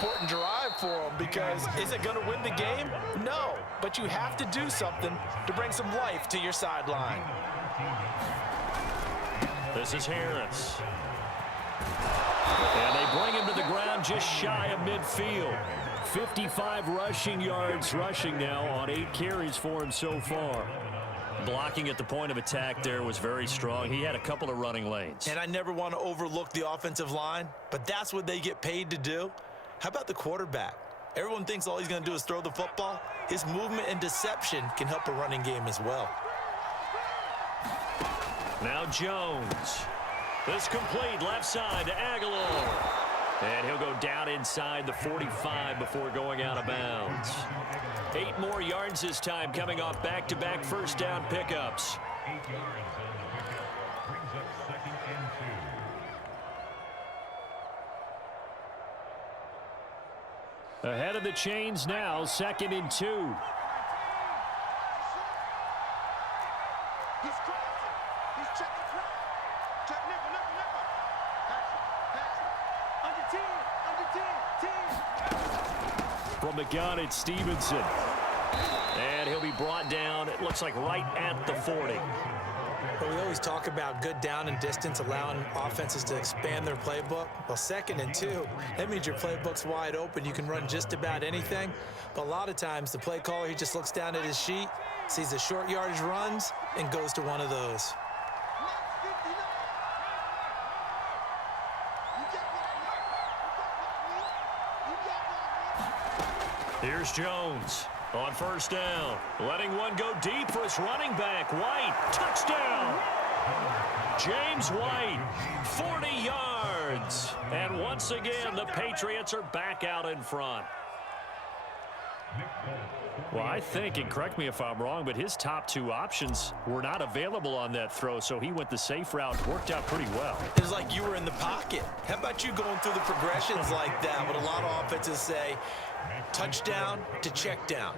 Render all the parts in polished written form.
important drive for them because is it going to win the game? No, but you have to do something to bring some life to your sideline. This is Harris. And they bring him to the ground just shy of midfield. 55 rushing yards rushing now on 8 carries for him so far. Blocking at the point of attack there was very strong. He had a couple of running lanes. And I never want to overlook the offensive line, but that's what they get paid to do. How about the quarterback? Everyone thinks all he's going to do is throw the football. His movement and deception can help a running game as well. Now Jones. This complete left side to Aguilar. And he'll go down inside the 45 before going out of bounds. 8 more yards this time coming off back-to-back first down pickups. 8 yards. Brings up 2nd and 2. Ahead of the chains now, 2nd and 2. He's crossing. He's checking track. Check nickel. Pass it. Under 10. From the gun, it's Stevenson. And he'll be brought down, it looks like right at the 40. Well, we always talk about good down and distance, allowing offenses to expand their playbook. Well, 2nd and 2, that means your playbook's wide open. You can run just about anything. But a lot of times, the play caller, he just looks down at his sheet, sees the short yardage runs, and goes to one of those. Here's Jones on first down. Letting one go deep for his running back. White, touchdown. James White, 40 yards. And once again, the Patriots are back out in front. Well, I think, and correct me if I'm wrong, but his top 2 options were not available on that throw, so he went the safe route. Worked out pretty well. It was like you were in the pocket. How about you going through the progressions like that? What a lot of offenses say, touchdown to check down.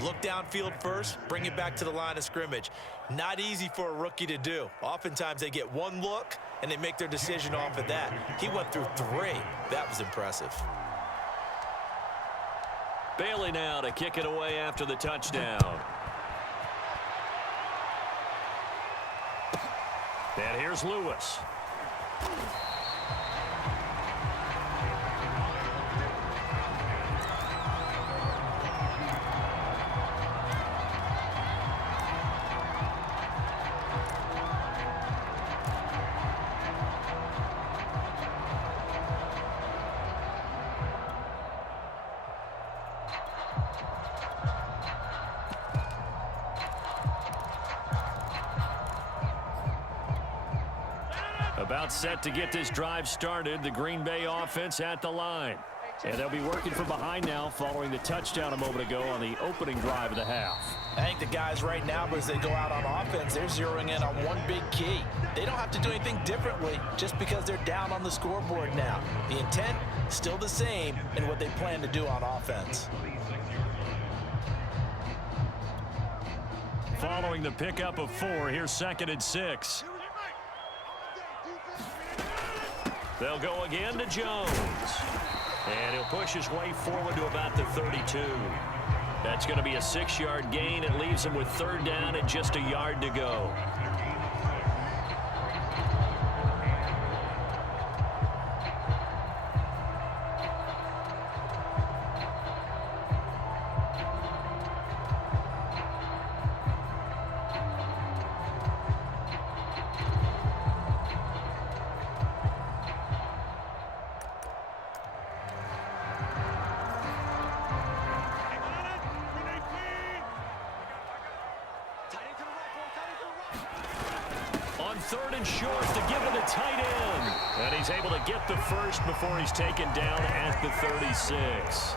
Look downfield first, bring it back to the line of scrimmage. Not easy for a rookie to do. Oftentimes they get one look, and they make their decision off of that. He went through 3. That was impressive. Bailey now to kick it away after the touchdown. And here's Lewis. About set to get this drive started. The Green Bay offense at the line. And they'll be working from behind now following the touchdown a moment ago on the opening drive of the half. I think the guys right now, but as they go out on offense, they're zeroing in on one big key. They don't have to do anything differently just because they're down on the scoreboard now. The intent, still the same in what they plan to do on offense. Following the pickup of 4, here's 2nd and 6. They'll go again to Jones. And he'll push his way forward to about the 32. That's going to be a 6-yard gain. It leaves him with 3rd down and just a yard to go. Third and short to give it to tight end. And he's able to get the first before he's taken down at the 36.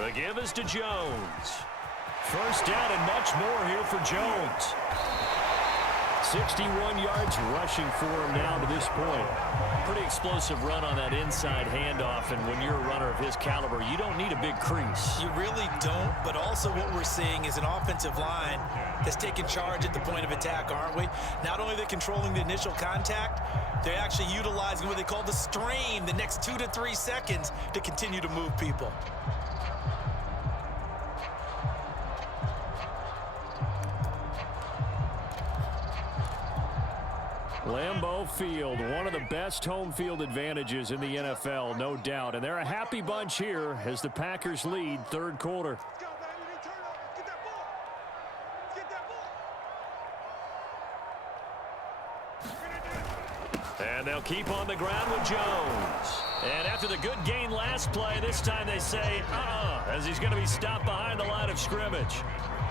The give is to Jones. First down and much more here for Jones. 61 yards rushing for him now to this point. Pretty explosive run on that inside handoff, and when you're a runner of his caliber, you don't need a big crease. You really don't, but also what we're seeing is an offensive line that's taking charge at the point of attack, aren't we? Not only are they controlling the initial contact, they're actually utilizing what they call the strain, the next 2 to 3 seconds, to continue to move people. Lambeau Field, one of the best home field advantages in the NFL, no doubt. And they're a happy bunch here as the Packers lead third quarter. Let's go, baby. Turn it over. Get that ball. Get that ball. And they'll keep on the ground with Jones. And after the good gain last play, this time they say, as he's going to be stopped behind the line of scrimmage.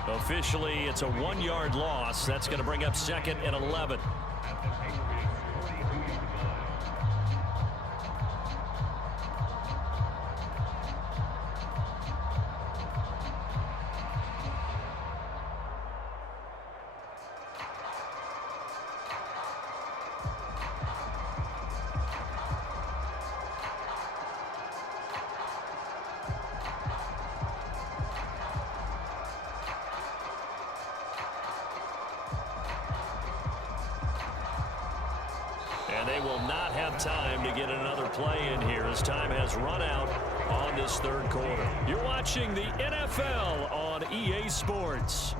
Officially, it's a 1-yard loss. That's going to bring up 2nd and 11. And they will not have time to get another play in here as time has run out on this third quarter. You're watching the NFL on EA Sports.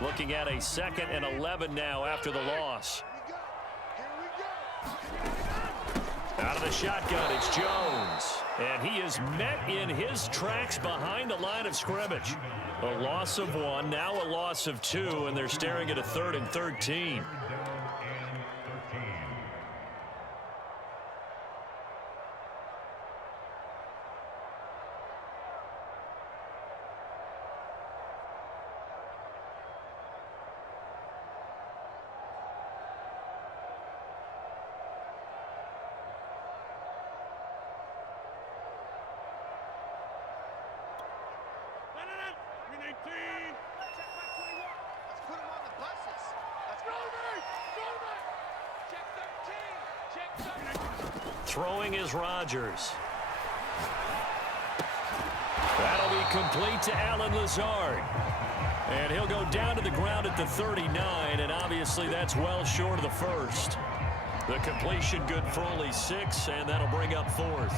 Looking at a 2nd and 11 now after the loss. Out of the shotgun, it's Jones. And he is met in his tracks behind the line of scrimmage. A loss of 1, now a loss of 2, and they're staring at a 3rd and 13. Let's put him on the buses. Let's go. Check 13. Check 13. Throwing is Rodgers. That'll be complete to Allen Lazard. And he'll go down to the ground at the 39, and obviously that's well short of the first. The completion good for only 6, and that'll bring up 4th.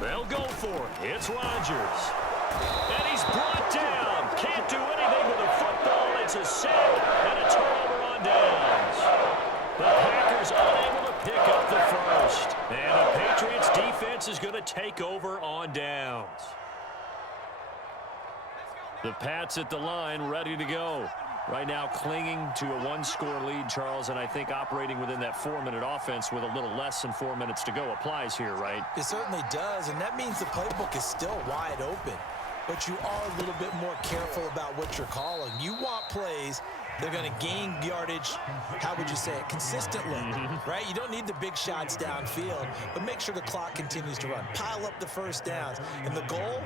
They'll go for it. It's Rodgers. And he's brought down. Can't do anything with a football. It's a sack and a turnover on downs. The Packers unable to pick up the first. And the Patriots defense is going to take over on downs. The Pats at the line ready to go. Right now clinging to a 1-score lead, Charles, and I think operating within that 4-minute offense with a little less than 4 minutes to go applies here, right? It certainly does, and that means the playbook is still wide open. But you are a little bit more careful about what you're calling. You want plays they're going to gain yardage, how would you say it, consistently, right? You don't need the big shots downfield, but make sure the clock continues to run. Pile up the first downs, and the goal,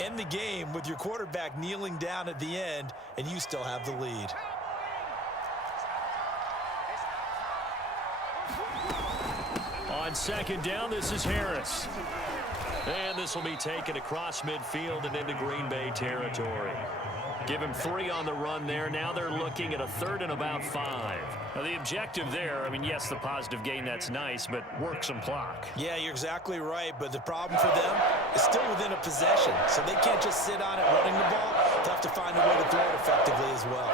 end the game with your quarterback kneeling down at the end, and you still have the lead. On second down, this is Harris. And this will be taken across midfield and into Green Bay territory. Give him 3 on the run there. Now they're looking at a 3rd and about 5. Now the objective there, I mean, yes, the positive gain, that's nice, but work some clock. Yeah, you're exactly right, but the problem for them is still within a possession, so they can't just sit on it running the ball. They'll have to find a way to throw it effectively as well.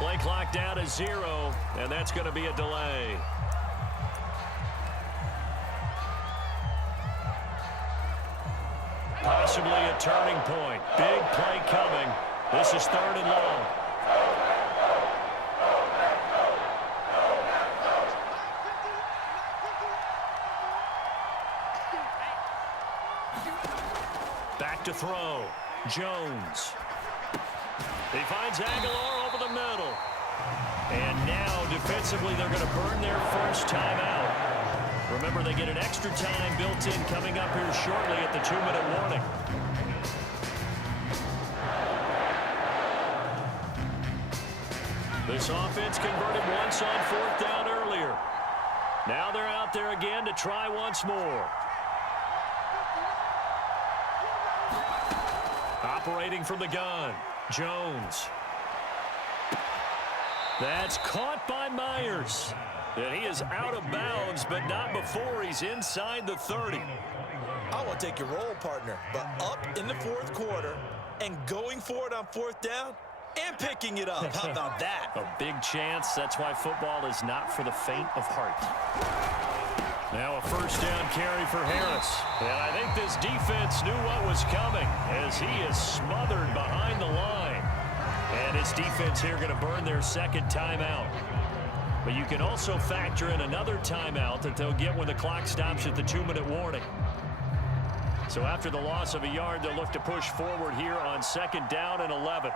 Play clock down to 0, and that's going to be a delay. Possibly a turning point. Big play coming. This is 3rd and long. Back to throw. Jones. He finds Aguilar over the middle. And now, defensively, they're going to burn their first timeout. Remember, they get an extra time built in coming up here shortly at the 2-minute warning. This offense converted once on 4th down earlier. Now they're out there again to try once more. Operating from the gun, Jones. That's caught by Myers. And he is out of bounds, but not before he's inside the 30. I want to take your role, partner, but up in the 4th quarter and going for it on 4th down and picking it up. How about that? A big chance. That's why football is not for the faint of heart. Now a 1st down carry for Harris. And I think this defense knew what was coming as he is smothered behind the line. And his defense here going to burn their 2nd timeout. But you can also factor in another timeout that they'll get when the clock stops at the 2-minute warning. So after the loss of a yard, they'll look to push forward here on 2nd down and 11.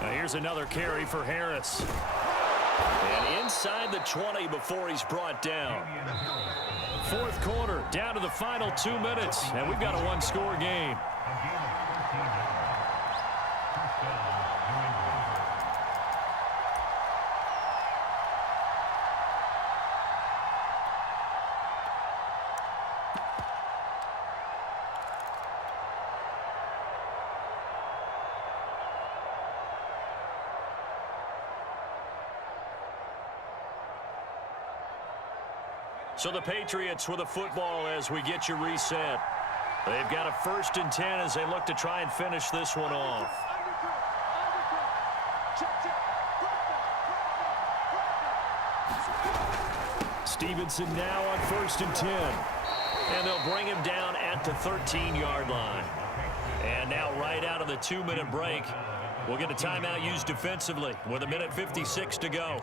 Now here's another carry for Harris. And inside the 20 before he's brought down. 4th quarter, down to the final 2 minutes, and we've got a 1-score game. So the Patriots with a football as we get you reset. They've got a 1st and 10 as they look to try and finish this one off. Stevenson now on 1st and 10. And they'll bring him down at the 13-yard line. And now right out of the 2-minute break, we'll get a timeout used defensively with 1:56 to go.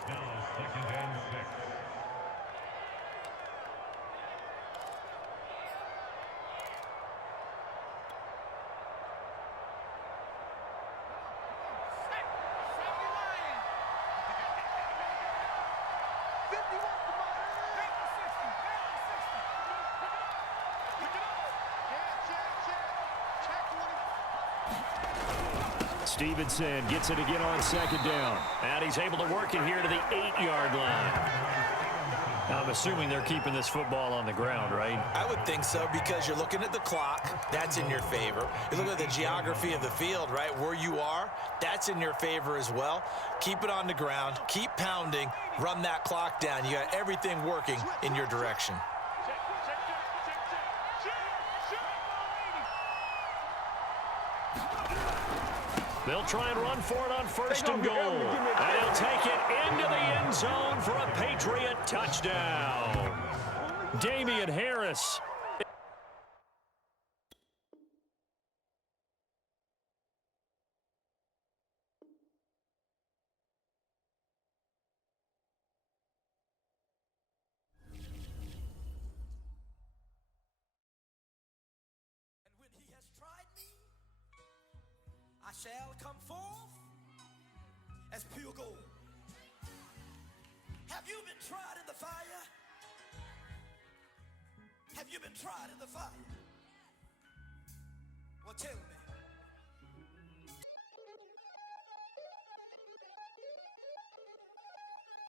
Stevenson gets it again on 2nd down. And he's able to work it here to the 8-yard line. Now, I'm assuming they're keeping this football on the ground, right? I would think so because you're looking at the clock. That's in your favor. You look at the geography of the field, right? Where you are, that's in your favor as well. Keep it on the ground. Keep pounding. Run that clock down. You got everything working in your direction. They'll try and run for it on 1st and goal. And he'll take it into the end zone for a Patriot touchdown. Damian Harris. I shall come forth as pure gold. Have you been tried in the fire? Have you been tried in the fire? Well, tell me.